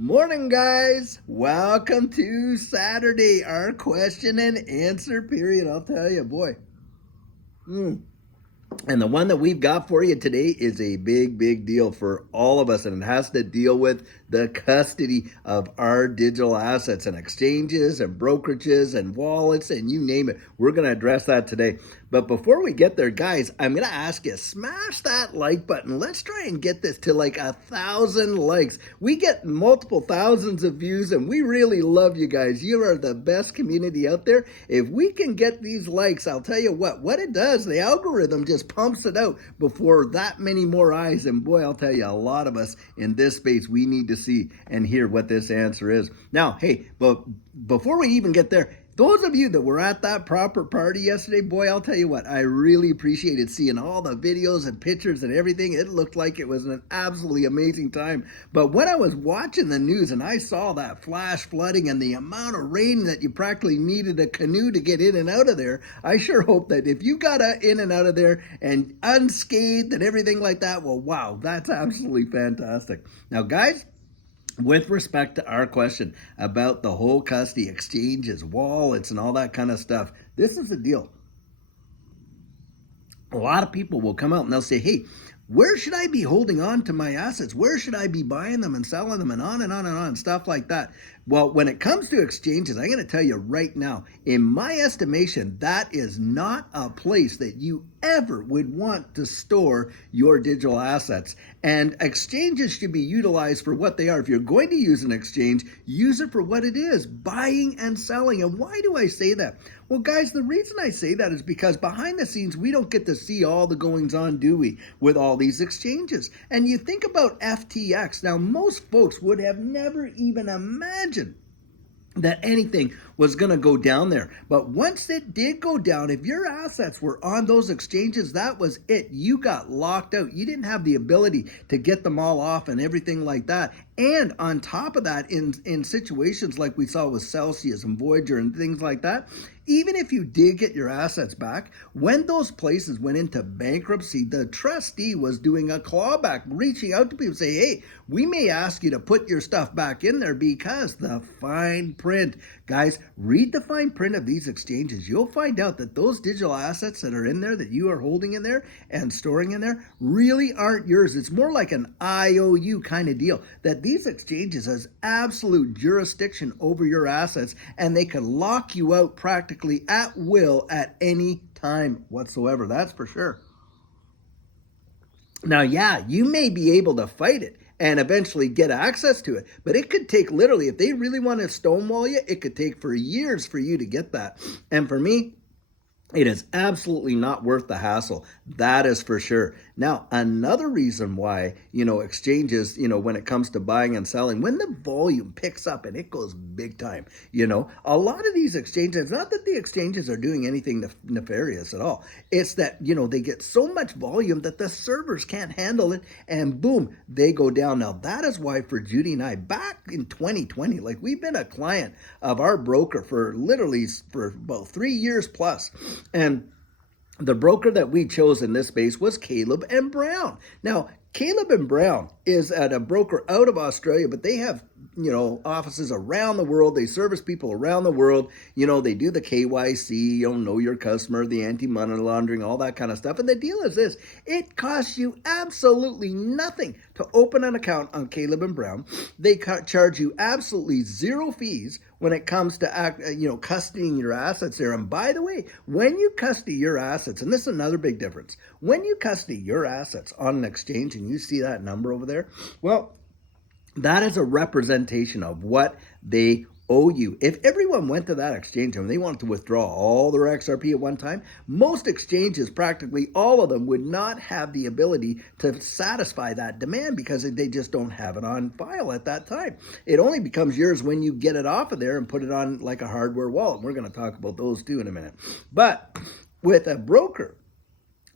Morning, guys. Welcome to Saturday, our question and answer period. I'll tell you, boy. Mm. And the one that we've got for you today is a big deal for all of us, and it has to deal with the custody of our digital assets and exchanges and brokerages and wallets and you name it. We're going to address that today. But before we get there, guys, I'm going to ask you, smash that like button. Let's try and get this to like 1,000 likes. We get multiple thousands of views, and we really love you guys. You are the best community out there. If we can get these likes, I'll tell you what it does, the algorithm just pumps it out before that many more eyes. And boy, I'll tell you, a lot of us in this space, we need to see and hear what this answer is. Now, hey, but before we even get there, those of you that were at that proper party yesterday, boy, I'll tell you what, I really appreciated seeing all the videos and pictures and everything. It looked like it was an absolutely amazing time. But when I was watching the news and I saw that flash flooding and the amount of rain that you practically needed a canoe to get in and out of there, I sure hope that if you got in and out of there and unscathed and everything like that, well, wow, that's absolutely fantastic. Now, guys, with respect to our question about the whole custody exchanges, wallets, and all that kind of stuff, this is the deal. A lot of people will come out and they'll say, hey, where should I be holding on to my assets? Where should I be buying them and selling them and on and on and on, stuff like that? Well, when it comes to exchanges, I'm going to tell you right now, in my estimation, that is not a place that you ever would want to store your digital assets. And exchanges should be utilized for what they are. If you're going to use an exchange, use it for what it is, buying and selling. And why do I say that? Well, guys, the reason I say that is because behind the scenes, we don't get to see all the goings on, do we, with all these exchanges. And you think about FTX. Now, most folks would have never even imagined that anything was going to go down there. But once it did go down, if your assets were on those exchanges, that was it. You got locked out. You didn't have the ability to get them all off and everything like that. And on top of that, in situations like we saw with Celsius and Voyager and things like that, even if you did get your assets back, when those places went into bankruptcy, the trustee was doing a clawback, reaching out to people, say, hey, we may ask you to put your stuff back in there because the fine print. Guys, read the fine print of these exchanges. You'll find out that those digital assets that are in there, that you are holding in there and storing in there, really aren't yours. It's more like an IOU kind of deal, that these exchanges has absolute jurisdiction over your assets, and they can lock you out practically at will at any time whatsoever. That's for sure. Now, yeah, you may be able to fight it and eventually get access to it, but it could take literally, if they really want to stonewall you, it could take for years for you to get that. And for me, it is absolutely not worth the hassle. That is for sure. Now, another reason why, exchanges, when it comes to buying and selling, when the volume picks up and it goes big time, a lot of these exchanges, not that the exchanges are doing anything nefarious at all. It's that, they get so much volume that the servers can't handle it, and boom, they go down. Now, that is why for Judy and I, back in 2020, like, we've been a client of our broker for about 3 years plus. And the broker that we chose in this space was Caleb and Brown. Now, Caleb and Brown is at a broker out of Australia, but they have, offices around the world. They service people around the world. They do the KYC, know your customer, the anti-money laundering, all that kind of stuff. And the deal is this: it costs you absolutely nothing to open an account on Caleb and Brown. They charge you absolutely zero fees when it comes to custodying your assets there. And by the way, when you custody your assets, and this is another big difference, when you custody your assets on an exchange and you see that number over there, well, that is a representation of what they owe you. If everyone went to that exchange and they wanted to withdraw all their XRP at one time, most exchanges, practically all of them, would not have the ability to satisfy that demand because they just don't have it on file at that time. It only becomes yours when you get it off of there and put it on like a hardware wallet. We're going to talk about those too in a minute. But with a broker,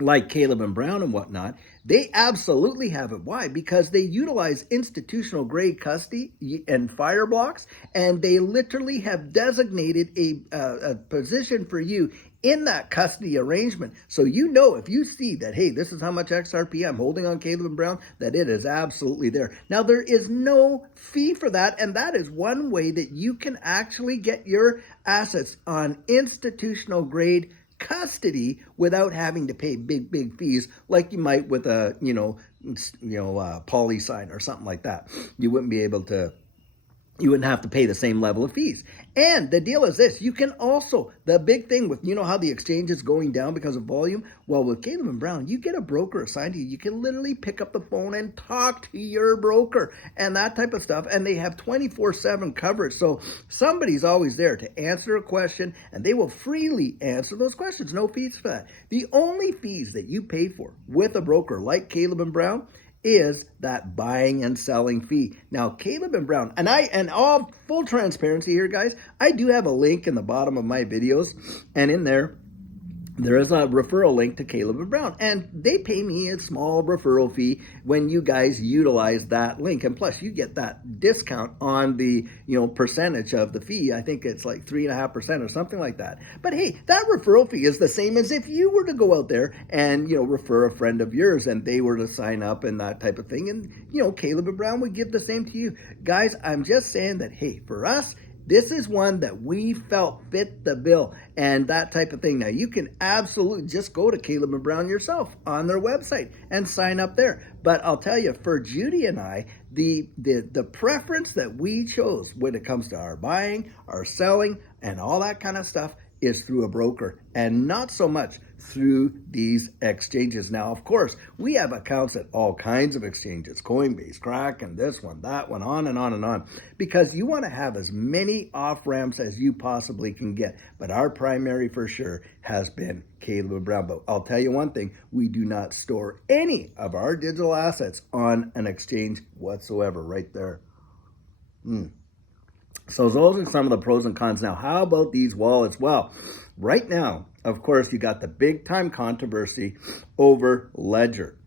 like Caleb and Brown and whatnot, they absolutely have it. Why? Because they utilize institutional grade custody and fire blocks, and they literally have designated a position for you in that custody arrangement. So you know, if you see that, hey, this is how much XRP I'm holding on Caleb and Brown, that it is absolutely there. Now, there is no fee for that, and that is one way that you can actually get your assets on institutional grade custody without having to pay big fees like you might with a poly sign or something like that. You wouldn't be able to, you wouldn't have to pay the same level of fees. And the deal is this, you can also, the big thing with, you know how the exchange is going down because of volume? Well, with Caleb and Brown, you get a broker assigned to you. You can literally pick up the phone and talk to your broker and that type of stuff. And they have 24/7 coverage. So somebody's always there to answer a question, and they will freely answer those questions. No fees for that. The only fees that you pay for with a broker like Caleb and Brown is that buying and selling fee. Now, Caleb and Brown, and all full transparency here, guys, I do have a link in the bottom of my videos, and in there is a referral link to Caleb and Brown, and they pay me a small referral fee when you guys utilize that link, and plus you get that discount on the percentage of the fee. I think it's like 3.5% or something like that. But hey, that referral fee is the same as if you were to go out there and refer a friend of yours and they were to sign up and that type of thing, and Caleb and Brown would give the same to you guys. I'm just saying that, hey, for us, this is one that we felt fit the bill and that type of thing. Now, you can absolutely just go to Caleb and Brown yourself on their website and sign up there. But I'll tell you, for Judy and I, the preference that we chose when it comes to our buying, our selling, and all that kind of stuff is through a broker and not so much through these exchanges. Now, of course, we have accounts at all kinds of exchanges, Coinbase, Kraken, this one, that one, on and on and on, because you want to have as many off-ramps as you possibly can get. But our primary for sure has been Caleb and Brown. But I'll tell you one thing, we do not store any of our digital assets on an exchange whatsoever right there. So those are some of the pros and cons. Now, how about these wallets? Well, right now, of course, you got the big time controversy over Ledger.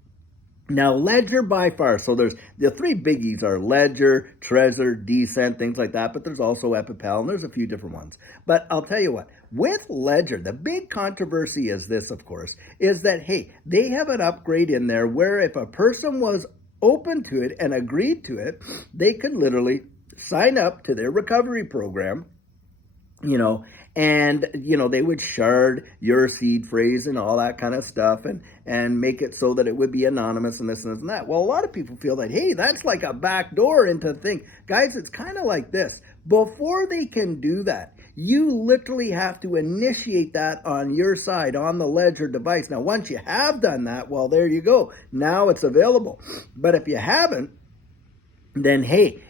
Now, Ledger by far, so there's the three biggies are Ledger, Trezor, Decent, things like that, but there's also Epipel, and there's a few different ones. But I'll tell you what, with Ledger, the big controversy is this, of course, is that, hey, they have an upgrade in there where if a person was open to it and agreed to it, they could literally sign up to their recovery program, and they would shard your seed phrase and all that kind of stuff and make it so that it would be anonymous and this and that. Well, a lot of people feel that, hey, that's like a backdoor into the thing. Guys, it's kind of like this. Before they can do that, you literally have to initiate that on your side, on the Ledger device. Now, once you have done that, well, there you go. Now it's available. But if you haven't, then hey,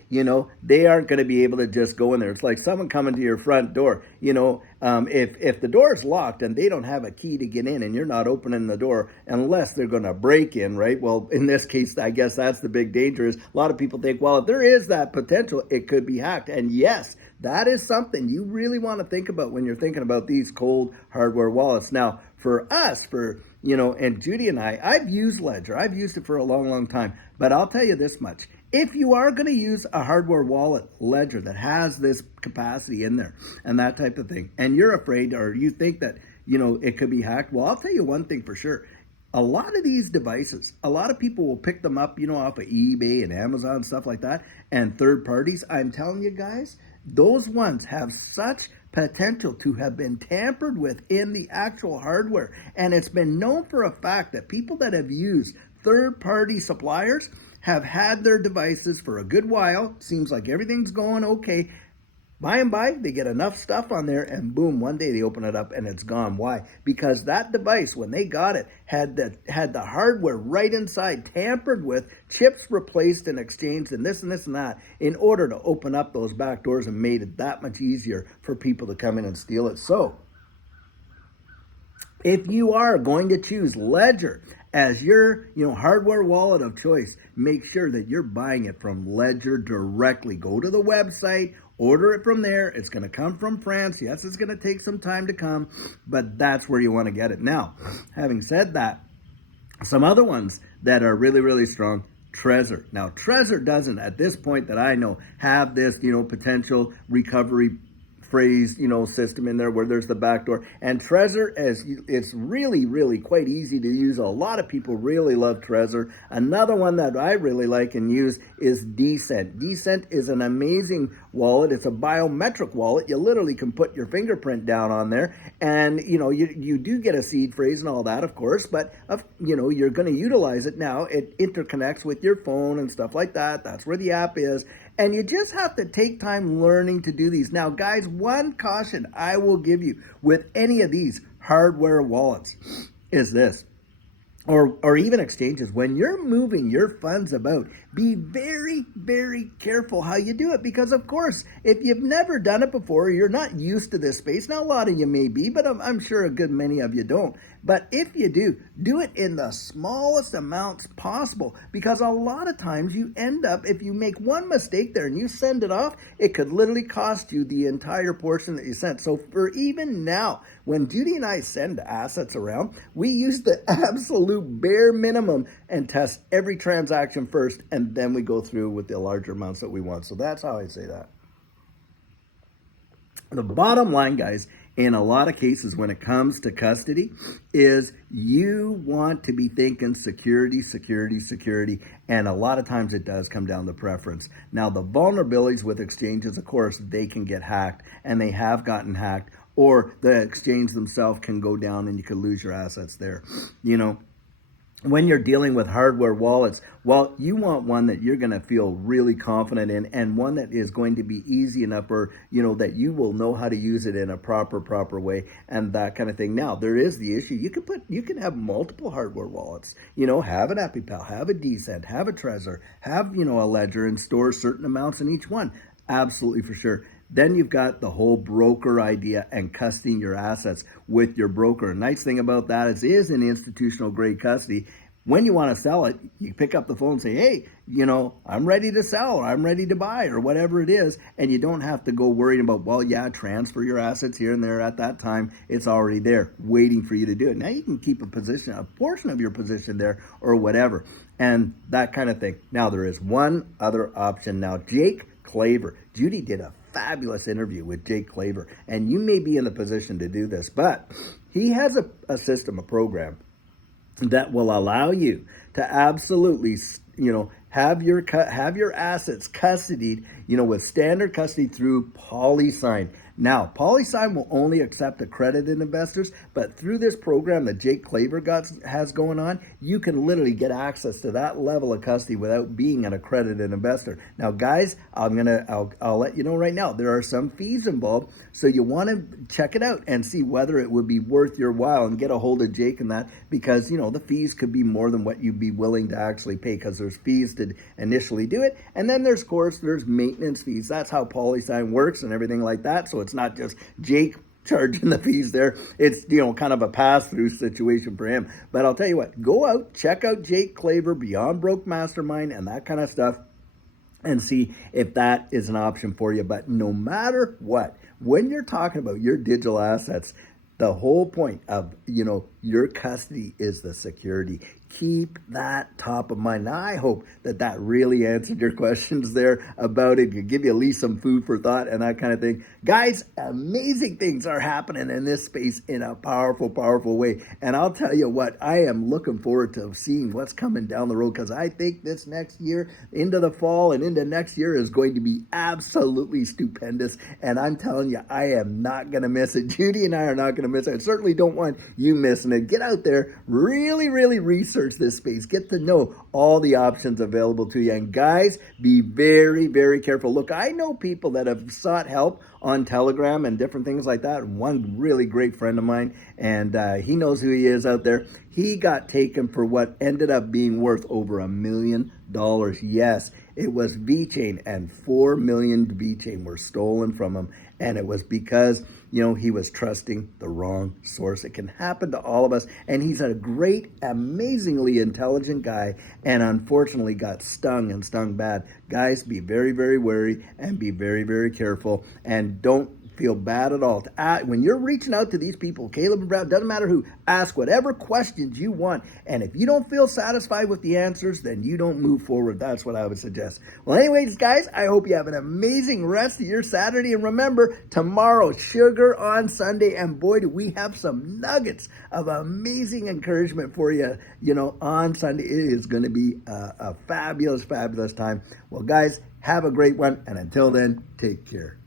they aren't going to be able to just go in there. It's like someone coming to your front door. If the door is locked and they don't have a key to get in and you're not opening the door unless they're going to break in, right? Well, in this case, I guess that's the big danger is a lot of people think, well, if there is that potential, it could be hacked. And yes, that is something you really want to think about when you're thinking about these cold hardware wallets. Now, for us, and Judy and I've used Ledger. I've used it for a long, long time. But I'll tell you this much. If you are going to use a hardware wallet, Ledger, that has this capacity in there and that type of thing, and you're afraid or you think that, it could be hacked, well, I'll tell you one thing for sure. A lot of these devices, a lot of people will pick them up, off of eBay and Amazon, stuff like that, and third parties. I'm telling you guys, those ones have such potential to have been tampered with in the actual hardware. And it's been known for a fact that people that have used third-party suppliers have had their devices for a good while. Seems like everything's going okay. By and by, they get enough stuff on there and boom, one day they open it up and it's gone. Why? Because that device, when they got it, had the hardware right inside tampered with, chips replaced and exchanged and this and that in order to open up those back doors and made it that much easier for people to come in and steal it. So, if you are going to choose Ledger as your hardware wallet of choice, make sure that you're buying it from Ledger directly. Go to the website, order it from there. It's going to come from France. Yes, it's going to take some time to come, but that's where you want to get it. Now, having said that, Some other ones that are really, really strong. Trezor. Now, Trezor doesn't, at this point that I know, have this, potential recovery phrase, system in there where there's the back door. And Trezor, as it's really, really quite easy to use. A lot of people really love Trezor. Another one that I really like and use is Decent. Decent is an amazing wallet. It's a biometric wallet. You literally can put your fingerprint down on there, and you do get a seed phrase and all that, of course, but you're going to utilize it now. It interconnects with your phone and stuff like that. That's where the app is. And you just have to take time learning to do these. Now, guys, one caution I will give you with any of these hardware wallets is this, or even exchanges. When you're moving your funds about, be very, very careful how you do it. Because, of course, if you've never done it before, you're not used to this space. Now, a lot of you may be, but I'm sure a good many of you don't. But if you do it in the smallest amounts possible, because a lot of times you end up, if you make one mistake there and you send it off, it could literally cost you the entire portion that you sent. So for even now, when Judy and I send assets around, we use the absolute bare minimum and test every transaction first, and then we go through with the larger amounts that we want. So that's how I say that. The bottom line, guys, in a lot of cases when it comes to custody, is you want to be thinking security, security, security, and a lot of times it does come down to preference. Now, the vulnerabilities with exchanges, of course, they can get hacked, and they have gotten hacked, or the exchange themselves can go down and you could lose your assets there. When you're dealing with hardware wallets, well, you want one that you're going to feel really confident in, and one that is going to be easy enough, or that you will know how to use it in a proper way, and that kind of thing. Now, there is the issue. You can have multiple hardware wallets. Have an EpiPal, have a Decent, have a Trezor, have a Ledger, and store certain amounts in each one. Absolutely, for sure. Then you've got the whole broker idea and custodying your assets with your broker. A nice thing about that is an institutional grade custody. When you want to sell it, you pick up the phone and say, hey, I'm ready to sell, or I'm ready to buy, or whatever it is. And you don't have to go worrying about, transfer your assets here and there at that time. It's already there waiting for you to do it. Now you can keep a portion of your position there, or whatever, and that kind of thing. Now there is one other option. Now, Jake Claver. Judy did a fabulous interview with Jake Claver, and you may be in the position to do this, but he has a system, a program that will allow you to absolutely, have your assets custodied, with standard custody through PolySign. Now, PolySign will only accept accredited investors, but through this program that Jake Claver has going on, you can literally get access to that level of custody without being an accredited investor. Now, guys, I'll let you know right now, there are some fees involved, so you want to check it out and see whether it would be worth your while, and get a hold of Jake and that, because the fees could be more than what you'd be willing to actually pay, because there's fees to initially do it, and then there's maintenance fees. That's how PolySign works and everything like that. So it's not just Jake charging the fees there. It's, kind of a pass-through situation for him. But I'll tell you what, go out, check out Jake Claver, Beyond Broke Mastermind, and that kind of stuff, and see if that is an option for you. But no matter what, when you're talking about your digital assets, the whole point of, your custody is the security. Keep that top of mind. Now, I hope that really answered your questions there about it. Could give you at least some food for thought and that kind of thing. Guys, amazing things are happening in this space in a powerful, powerful way. And I'll tell you what, I am looking forward to seeing what's coming down the road, because I think this next year, into the fall and into next year, is going to be absolutely stupendous. And I'm telling you, I am not going to miss it. Judy and I are not going to miss it. I certainly don't want you missing it. Get out there, really, really research this space. Get to know all the options available to you. And guys, be very, very careful. Look, I know people that have sought help on Telegram and different things like that. One really great friend of mine, and he knows who he is out there. He got taken for what ended up being worth over $1 million. Yes, it was VeChain, and 4 million VeChain were stolen from him. And it was because, he was trusting the wrong source. It can happen to all of us. And he's a great, amazingly intelligent guy, and unfortunately got stung bad. Guys, be very, very wary, and be very, very careful. And don't feel bad at all. When you're reaching out to these people, Caleb and Brown, doesn't matter who, ask whatever questions you want. And if you don't feel satisfied with the answers, then you don't move forward. That's what I would suggest. Well, anyways, guys, I hope you have an amazing rest of your Saturday. And remember, tomorrow, Sugar on Sunday. And boy, do we have some nuggets of amazing encouragement for you, on Sunday. It is going to be a fabulous, fabulous time. Well, guys, have a great one. And until then, take care.